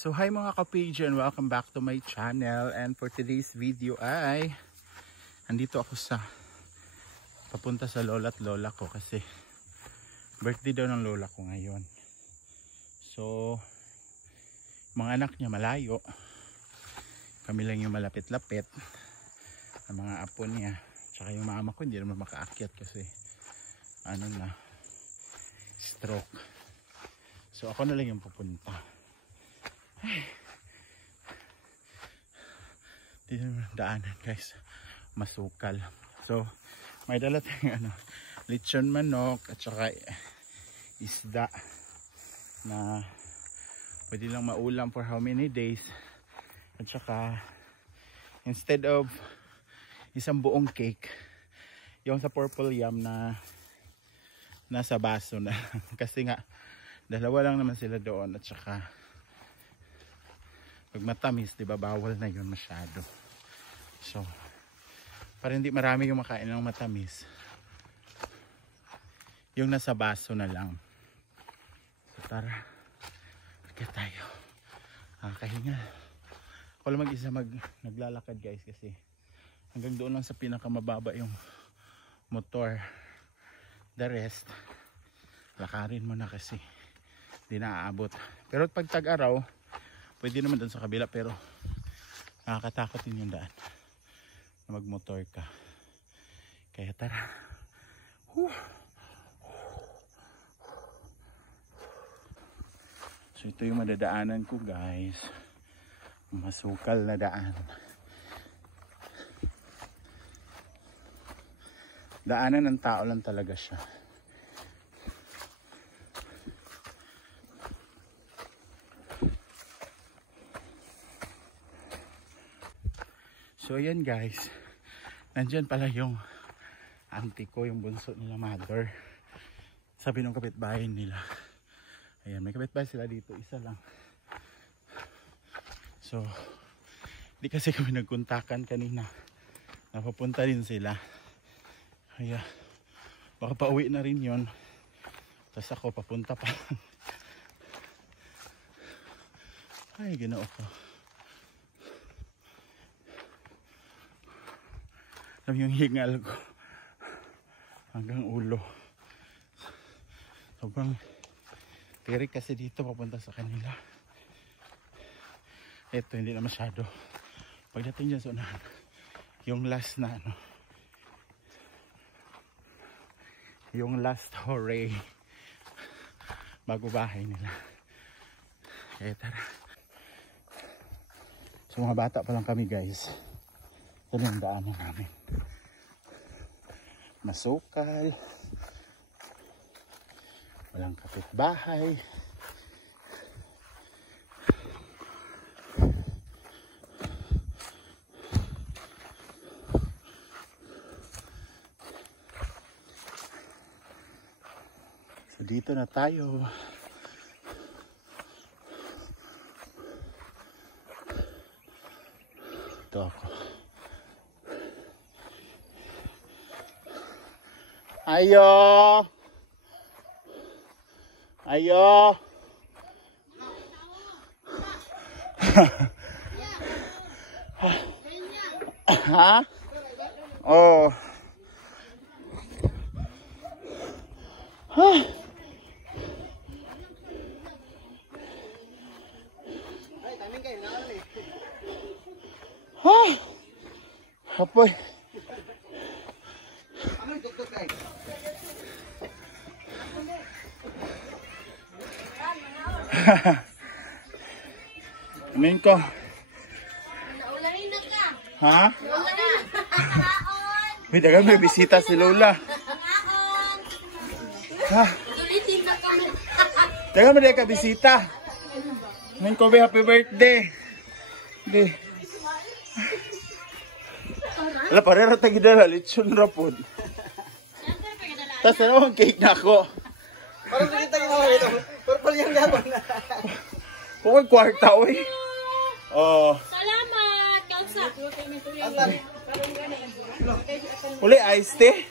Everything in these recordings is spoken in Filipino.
So hi mga ka-Pigeon, welcome back to my channel, and for today's video ay andito ako papunta sa lola at lola ko kasi birthday daw ng lola ko ngayon. So mga anak niya malayo, kami lang yung malapit-lapit, ang mga apo niya, tsaka yung mama ko hindi naman makaakyat kasi stroke. So ako na lang yung pupunta. Dito naman daanan guys, masukal. So may dala tayong lechon manok at saka isda na pwede lang maulam for how many days. At saka instead of isang buong cake, yung sa purple yam na nasa baso na kasi nga dalawa lang naman sila doon. At saka pag matamis, diba, bawal na yun masyado. So para hindi marami yung makain ng matamis, yung nasa baso na lang. So tara, agad tayo. Kahinga. Ako lang mag-isa naglalakad guys kasi hanggang doon lang sa pinakamababa yung motor. The rest lakarin mo na kasi hindi naaabot. Pero pag tag-araw pwede naman doon sa kabila, pero nakakatakot din yung daan na magmotor ka. Kaya tara. So ito yung madadaanan ko guys, masukal na daan. Daanan ng tao lang talaga siya. So ayan guys, nandyan pala yung auntie ko, yung bunso nila mother. Sabi ng kapitbahay nila, ayan, may kapitbahay sila dito, isa lang. So di kasi kami nagkuntakan kanina, napapunta din sila. Kaya baka pauwi na rin yun, tapos ako papunta pa. Ay ginoo ko, yung hingal ko hanggang ulo. Sobrang tirik kasi dito papunta sa kanila. Ito hindi na masyado. Pagdating dyan sa unahan, yung last na yung last hooray bago bahay nila. Kaya tara. So mga bata pa lang kami guys, ito lang daanan namin. Masukal, walang kapitbahay. So dito na tayo. Ito ako. Ayo. Ayo. Ha? Oh. Apoy. Amin ko. Naulahin na ka. Ha? Naulahin. May dagang may bisita si Lola. Ha? Ulitin na kami. Dagang may dagang bisita. Amin ko, happy birthday. Di. Wala, parera tagi dala. Lechon rapod. Tapos ang cake na ako. Parang nakita nyo ako ito. Purple yung gabon na. Huwag kwarta, uy. Oh. Salamat. Kausap. Uli, iced tea.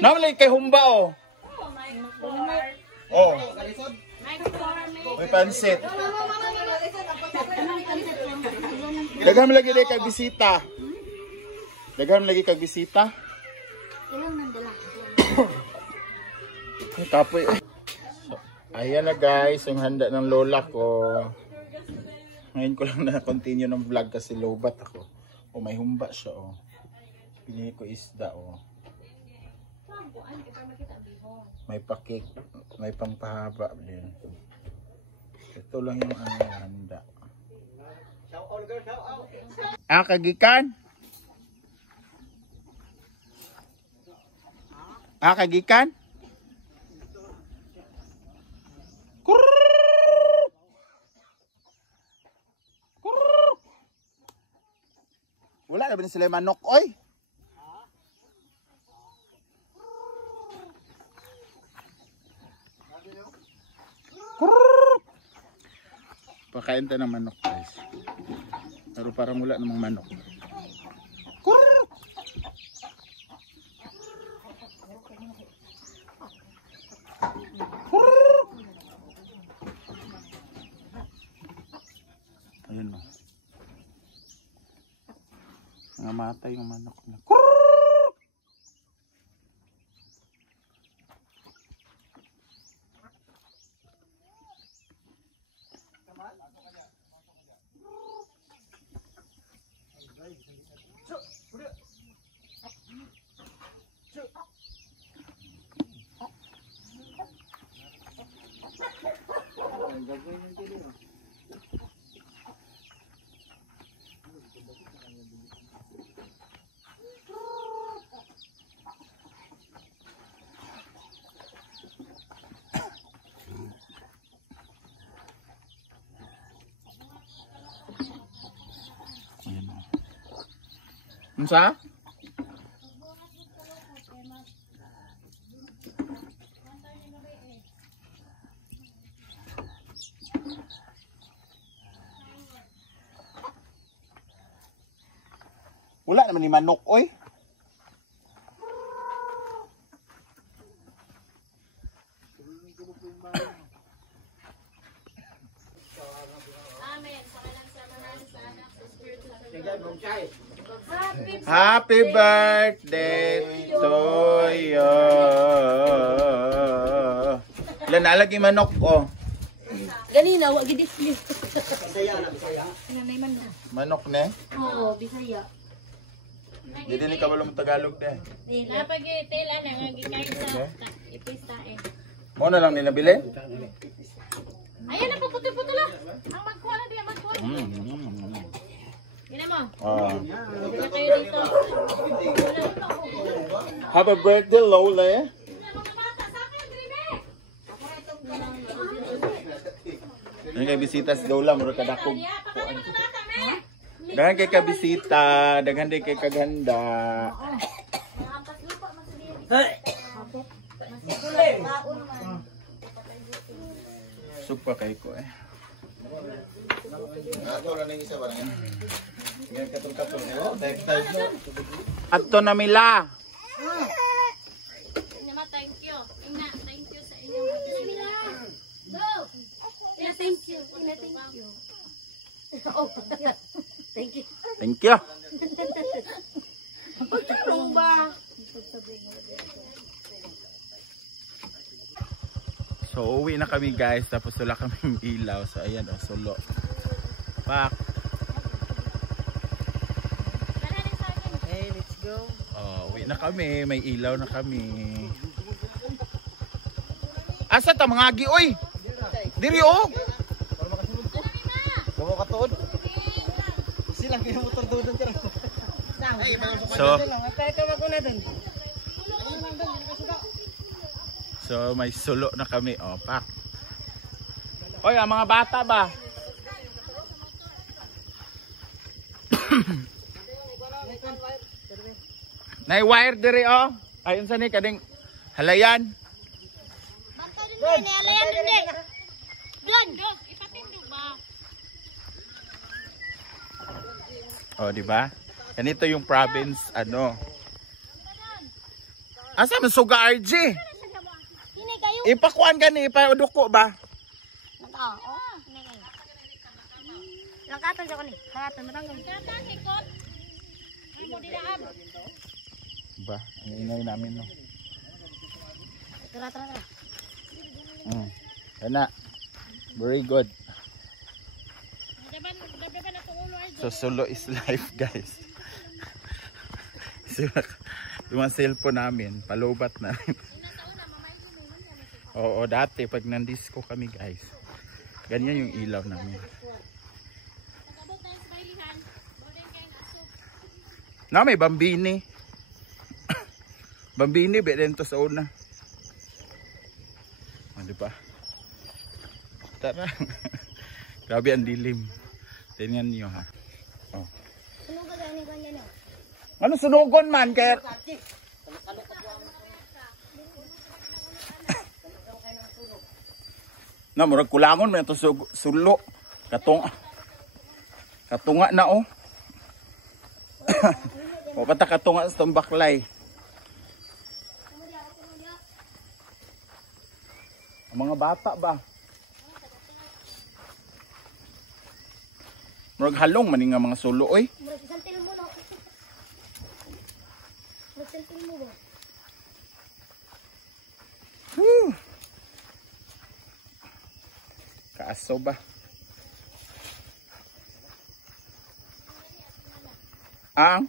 Naman kay humba oh. Oh, May form. may pansit. Dagham lagi day kag bisita. Dagham lagi kag bisita. Ilang nandala. Ay, kapoy. So, ayan na guys, yung handa ng lola ko. Ngayon ko lang na-continue ng vlog kasi lobat ako. O may humba siya o. Pinili ko isda o. May pakik, may pampahaba din. Ito lang yung handa. Kagikan? Kagikan? Wala na ba sila manok, oy? Pakain tayo ng manok, guys. Pero parang wala namang manok. Ayun o. Nangamatay yung manok na. Unsa? Wala naman ni manok, oy. Amen. Pangalan sa Mahal sa Anak sa Espiritu Santo. Happy birthday to you. Ilan nalagi manok, oh. Ganina, wag gid isli. Manok ne? Oo, Bisaya. Dili ni kabalo mo Tagalog de. Napagitila na nga gikain sa ipista eh. Mo na lang ni nabili? Ayan na puputi-puti lang. Ang magkuha na diyan, magkuha. Gina mo. Oh. Bila kayo dito. Happy birthday, Lola. Ano kay bisita si Lola, mura kadakog. Daghan kay kabisita, daghan din kay kaganda. Supa kay ko eh. Ato na mila. Thank you. Ina, thank you sa inyong go. Ina, thank you. Ina, thank you. Oh, thank you. Thank you. Pagtanong ba? So uwi na kami guys, tapos wala kami ilaw. So ayan o, sulo. Pak. Hey, let's go. Oh, uwi na kami, may ilaw na kami. Asa ta mga agi oy? Diri oh. Kamu katuod. Silang kayo motor doon tira. So, Atay ka maguna doon. so may sulo na kami, oh, pak. Oy, ang mga bata ba? Nai-wire diri oh. Ayun sa ni kading halayan. Halayan din. Doon. Ipatindog ba? Oh, di ba? Ganito yung province ano. Asa man suga RJ? Ipakuan gani, ipaduko ba? Naka, oh. Langkatan siya ko ni. Langkatan, matanggal. Langkatan, hikot. Ano mo dinaan? Ba, ang ingay namin no. Tara. Kana. Very good. Daban ako ulo ay. So solo is life, guys. So, yung cellphone namin, palubat namin. Oo, dati pag nandisco kami, guys. Ganyan yung ilaw namin. Na may bambini. Bambini, beden to sa una. Di ba? Tara. Grabe ang dilim. Tingnan niyo ha. Oh. Ano sunugon man kaya? Na murag kulangon man to sulo. Katunga na oh. O pata katunga sa tumbaklay. Ang mga bata ba? Murag halong man nga mga sulo oy. Murag santil mo no. Murag santil mo ba? Kaaso ba? Ang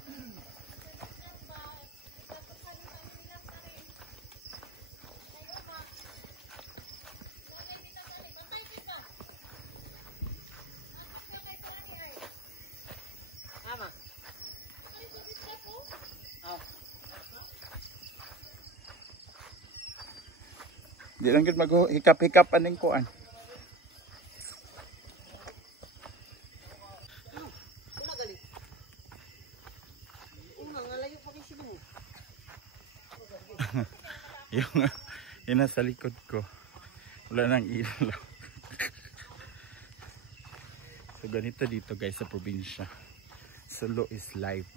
di lang gud mag-hikap-hikap aning kuan. yung nasa likod ko wala nang ilaw. So ganito dito guys sa probinsya. Solo is life.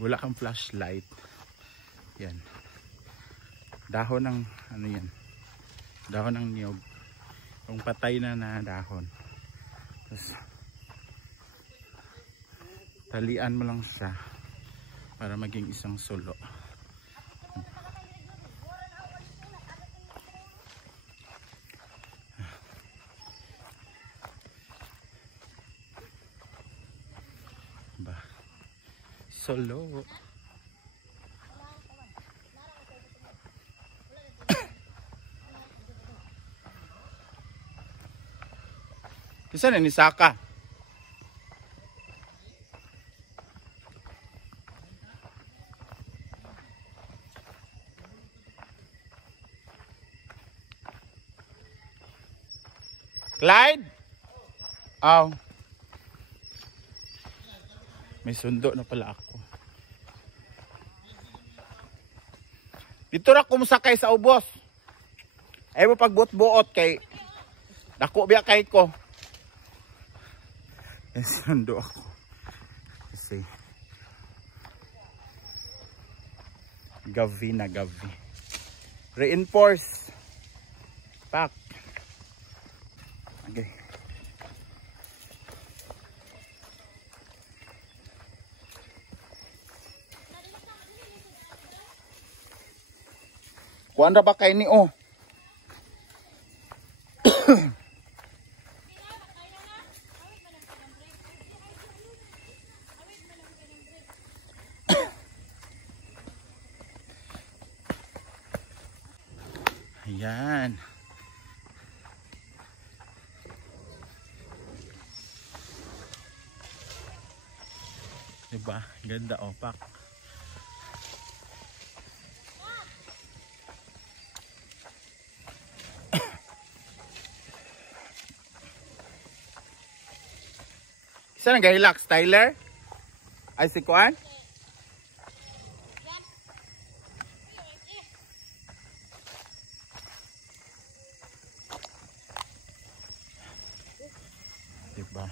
Wala kang flashlight. Yan. Dahon ng ano yan, dahon ng niyog, yung patay na dahon, tapos talian mo lang siya para maging isang sulo. Ba, solo. Isa na ni Saka. Clyde? Aw. May sundo na pala ako. Dito ra ko musakay sa ubos. Ay mo pagbuot-buot kay dako biya kay ko. Sundo ako kasi gavi na gavi. Reinforce pack. Okay. Kuan ra ba kay ni oh? Ayan. Diba? Ganda oh, pak. Isa nang gahilaks, Tyler? Ay si Kuan? Diba?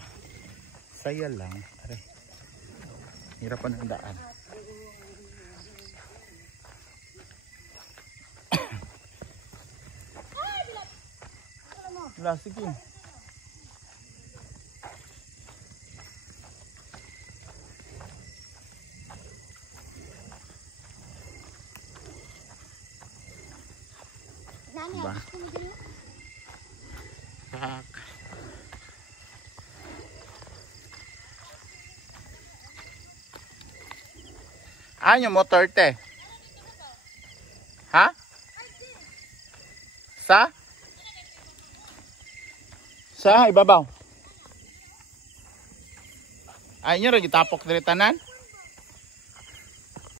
Saya lang. Aray. Hirapan ang daan. Wala, sige. Diba? Pak. Yung motor te. Ha? Sa ibabaw. Ay nyo, itapok diri tanan.